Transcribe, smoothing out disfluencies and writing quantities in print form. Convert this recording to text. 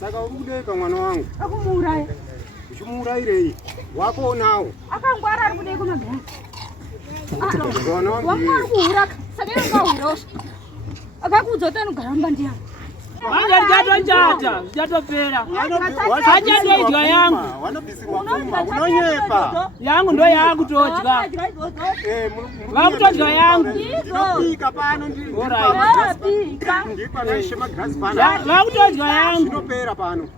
Saka urudeka mwana wangu. Akumurai. Ushumuraire. Wako nao. Akangwara ari kudeko magari. Mwana wangu. Wakuraka. Saka ngahurosha. Akakudzota nogaramba ndiya. Anga njatojata, njatopera. Haja ndoidya yangu. Unonyepa. Yangu ndo yangu todya. Vakutodya yangu. Ndopika pano ndi. Ndapika. Ndikwa naishe magrasi pano. Vakutodya yangu. Ndopera pano.